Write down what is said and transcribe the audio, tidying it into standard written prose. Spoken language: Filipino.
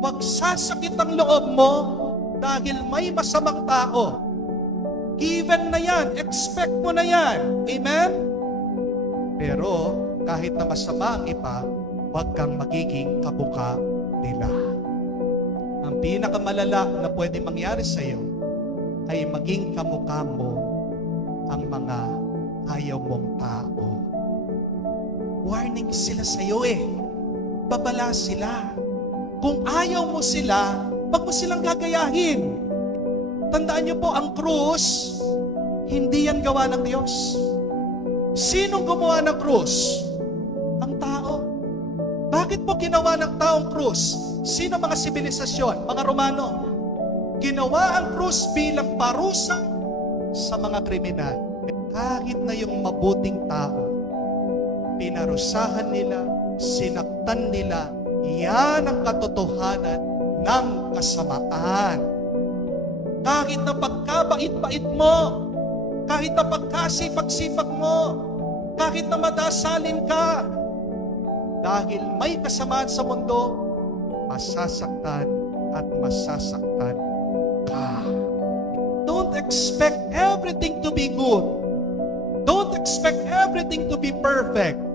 Huwag sasakit ang loob mo dahil may masamang tao. Given na yan, expect mo na yan. Amen? Pero kahit na masama ang iba, huwag kang magiging kabuka nila. Ang pinakamalala na pwede mangyari sa iyo ay maging kamukha mo ang mga ayaw mong tao. Warning sila sa iyo Babala sila. Kung ayaw mo sila, wag mo silang gagayahin. Tandaan niyo po, ang krus, hindi yan gawa ng Diyos. Sinong gumawa ng krus? Ang tao. Bakit po ginawa ng taong krus? Sino mga sibilisasyon? Mga Romano. Ginawa ang krus bilang parusa sa mga kriminal. Kahit na yung mabuting tao, pinarusahan nila, sinaktan nila, yan ang katotohanan ng kasamaan. Kahit na pagkabait-bait mo, kahit na pagkasipag-sipag mo, kahit na madasalin ka, dahil may kasamaan sa mundo, masasaktan at masasaktan ka. Don't expect everything to be good. Don't expect everything to be perfect.